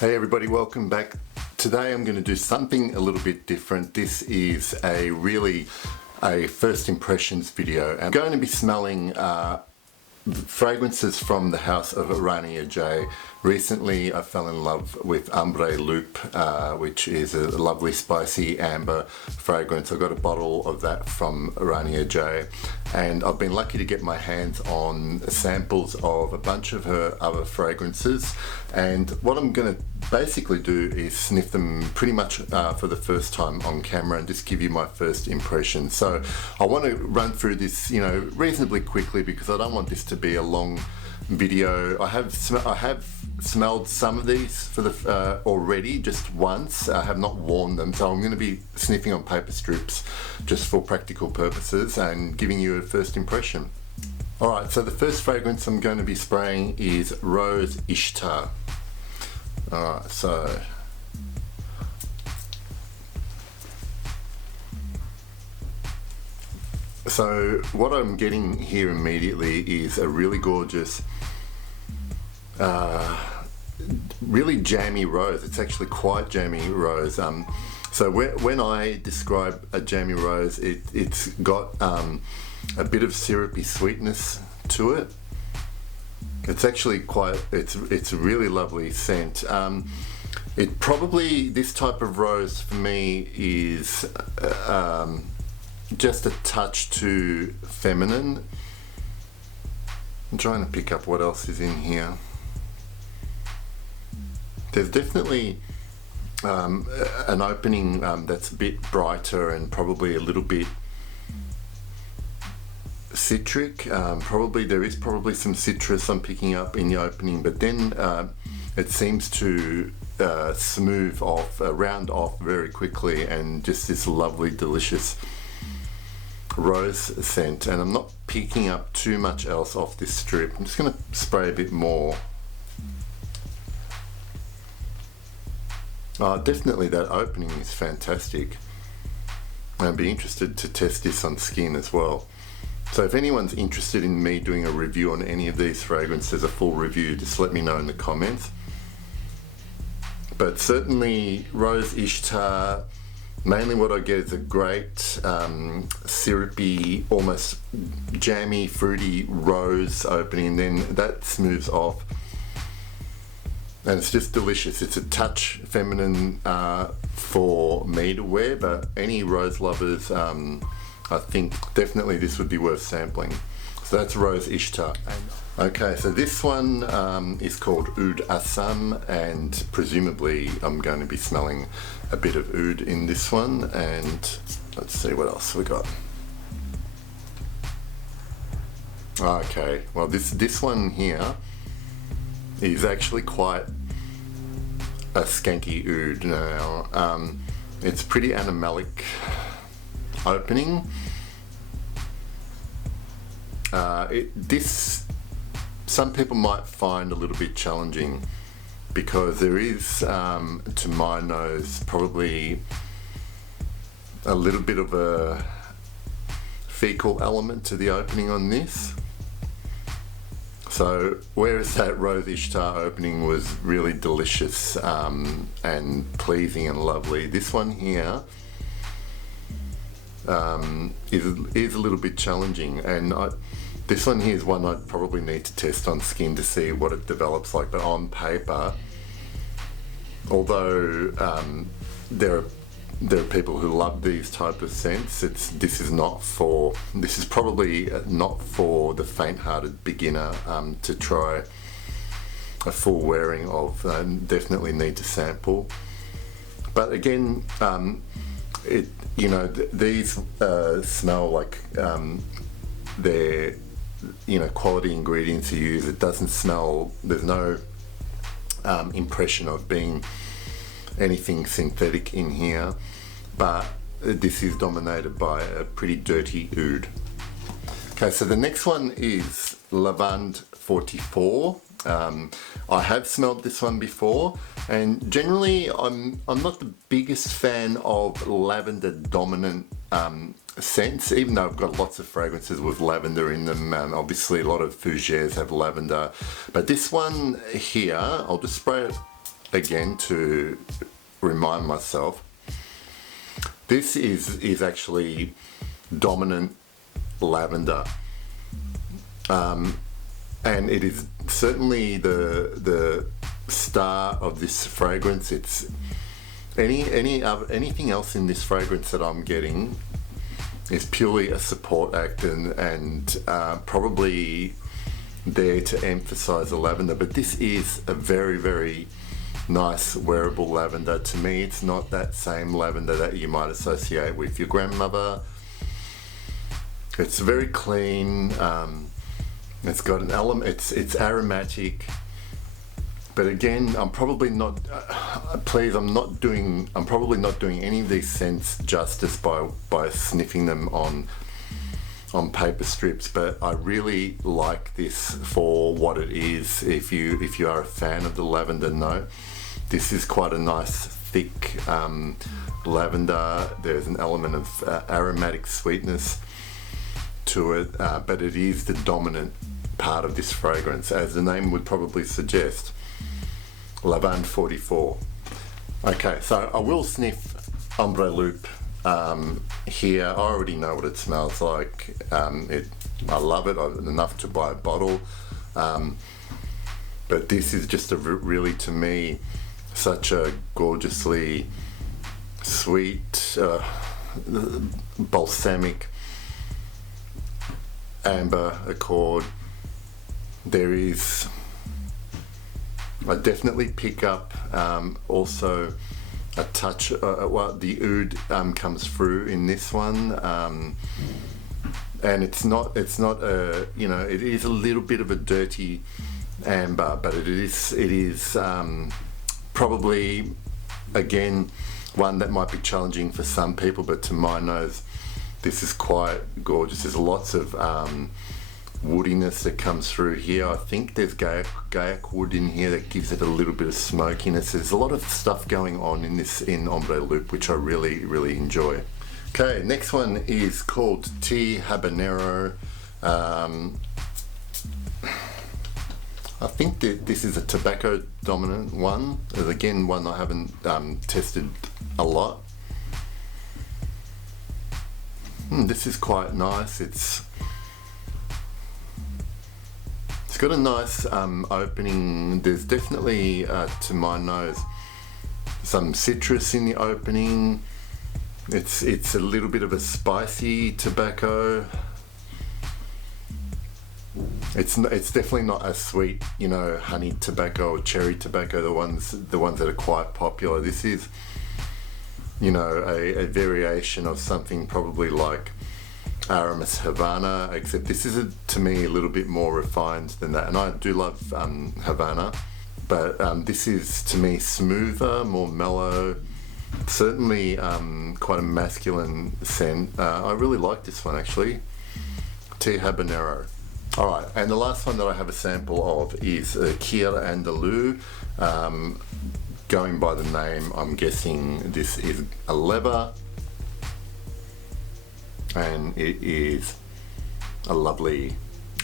Hey everybody, welcome back. Today I'm going to do something a little bit different. This is a first impressions video. I'm going to be smelling fragrances from the house of Rania J. Recently I fell in love with Ambre Loup, which is a lovely spicy amber fragrance. I got a bottle of that from Rania J, and I've been lucky to get my hands on samples of a bunch of her other fragrances, and what I'm going to basically do is sniff them pretty much for the first time on camera and just give you my first impression. So I want to run through this, reasonably quickly, because I don't want this to be a long video. I have smelled some of these for the already, just once. I have not worn them, so I'm going to be sniffing on paper strips just for practical purposes and giving you a first impression. Alright, so the first fragrance I'm going to be spraying is Rose Ishtar. Alright, so what I'm getting here immediately is a really gorgeous, really jammy rose. It's actually quite jammy rose. So when I describe a jammy rose, it's got a bit of syrupy sweetness to it. It's actually it's a really lovely scent. This type of rose for me is just a touch too feminine. I'm trying to pick up what else is in here. There's definitely an opening that's a bit brighter and probably a little bit citric. There is probably some citrus I'm picking up in the opening, but then it seems to round off very quickly, and just this lovely, delicious rose scent. And I'm not picking up too much else off this strip. I'm just going to spray a bit more. Definitely that opening is fantastic. I'd be interested to test this on skin as well. So if anyone's interested in me doing a review on any of these fragrances, a full review, just let me know in the comments. But certainly Rose Ishtar, mainly what I get is a great syrupy, almost jammy, fruity rose opening, and then that smooths off. And it's just delicious. It's a touch feminine for me to wear, but any rose lovers, I think definitely this would be worth sampling. So that's Rose Ishtar. Okay, so this one is called Oud Assam, and presumably I'm going to be smelling a bit of oud in this one. And let's see what else we got. Okay, well this one here is actually quite a skanky oud now. It's pretty animalic opening. Some people might find a little bit challenging, because there is, to my nose, probably a little bit of a fecal element to the opening on this. So whereas that Rose Ishtar opening was really delicious and pleasing and lovely, this one here is a little bit challenging, and this one here is one I'd probably need to test on skin to see what it develops like. But on paper, although there are people who love these type of scents, this is probably not for the faint-hearted beginner to try a full wearing of. Definitely need to sample. But again, these smell like they're quality ingredients you use. It doesn't smell, there's no impression of being anything synthetic in here, but this is dominated by a pretty dirty oud. Okay, so the next one is Lavande 44. I have smelled this one before, and generally I'm not the biggest fan of lavender dominant scents, even though I've got lots of fragrances with lavender in them. Obviously a lot of fougères have lavender, but this one here, I'll just spray it again to remind myself, this is actually dominant lavender, and it is certainly the star of this fragrance. It's anything else in this fragrance that I'm getting is purely a support act and probably there to emphasize the lavender, but this is a very, very nice wearable lavender. To me, it's not that same lavender that you might associate with your grandmother. It's very clean. It's got an element, it's aromatic, but again, I'm probably not doing any of these scents justice by sniffing them on paper strips, but I really like this for what it is. If you are a fan of the lavender note, this is quite a nice thick lavender. There's an element of aromatic sweetness to it, but it is the dominant part of this fragrance, as the name would probably suggest. Lavande 44. Okay, so I will sniff Ambre Loup here. I already know what it smells like. I love it enough to buy a bottle, but this is just really, to me, such a gorgeously sweet, balsamic amber accord. I definitely pick up also a touch, well, the oud comes through in this one, and it's not a, it is a little bit of a dirty amber, but it is probably, again, one that might be challenging for some people, but to my nose, this is quite gorgeous. There's lots of woodiness that comes through here. I think there's Gaiac wood in here that gives it a little bit of smokiness. There's a lot of stuff going on in Ambre Loup, which I really, really enjoy. Okay, next one is called Tea Habanero. I think that this is a tobacco dominant one. There's again one I haven't tested a lot. This is quite nice. It's got a nice opening. There's definitely, to my nose, some citrus in the opening. It's a little bit of a spicy tobacco. It's definitely not a sweet, honey tobacco or cherry tobacco, the ones that are quite popular. This is, a variation of something probably like Aramis Havana, except this is to me a little bit more refined than that, and I do love Havana, but this is to me smoother, more mellow, certainly quite a masculine scent. I really like this one actually, Tea Habanero. Alright, and the last one that I have a sample of is Cuir Andalou. Going by the name, I'm guessing this is a leather, and it is a lovely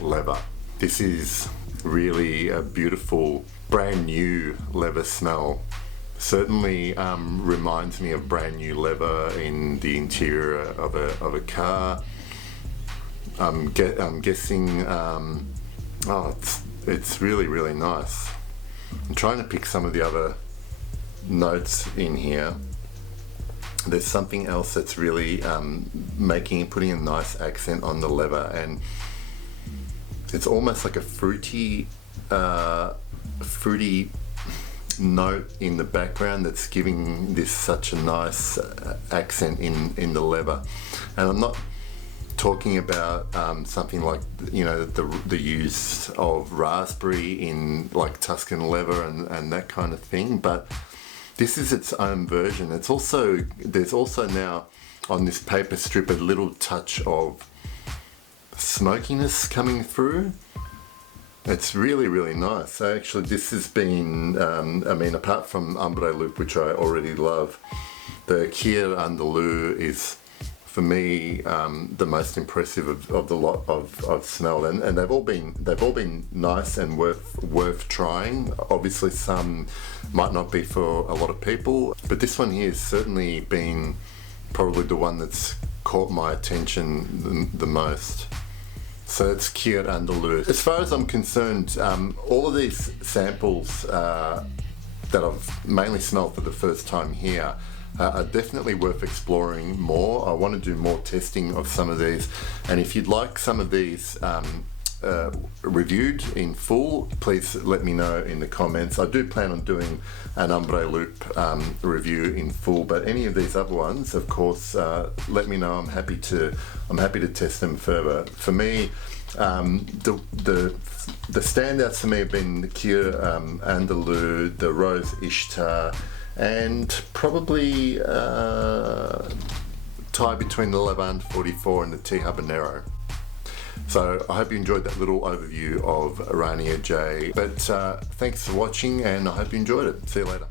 leather. This is really a beautiful brand new leather smell. Certainly reminds me of brand new leather in the interior of a car. I'm guessing it's really, really nice. I'm trying to pick some of the other notes in here. There's something else that's really putting a nice accent on the leather, and it's almost like a fruity note in the background that's giving this such a nice accent in the leather. And I'm not talking about something like the use of raspberry in like Tuscan leather and that kind of thing, but this is its own version. There's also now on this paper strip a little touch of smokiness coming through. It's really, really nice. Actually, this has been, apart from Ambre Loup, which I already love, the Cuir Andalou is for me the most impressive of the lot I've smelled, and they've all been nice and worth trying. Obviously some might not be for a lot of people, but this one here has certainly been probably the one that's caught my attention the most. So it's Cuir Andalou. As far as I'm concerned, all of these samples that I've mainly smelled for the first time here are definitely worth exploring more. I want to do more testing of some of these, and if you'd like some of these reviewed in full, please let me know in the comments. I do plan on doing an Ambre Loup review in full, but any of these other ones, of course, let me know. I'm happy to test them further. For me, the standouts for me have been the Cuir Andalou, the Rose Ishtar, and probably tie between the Lavande 44 and the Tea Habanero. So I hope you enjoyed that little overview of Rania J. But thanks for watching, and I hope you enjoyed it. See you later.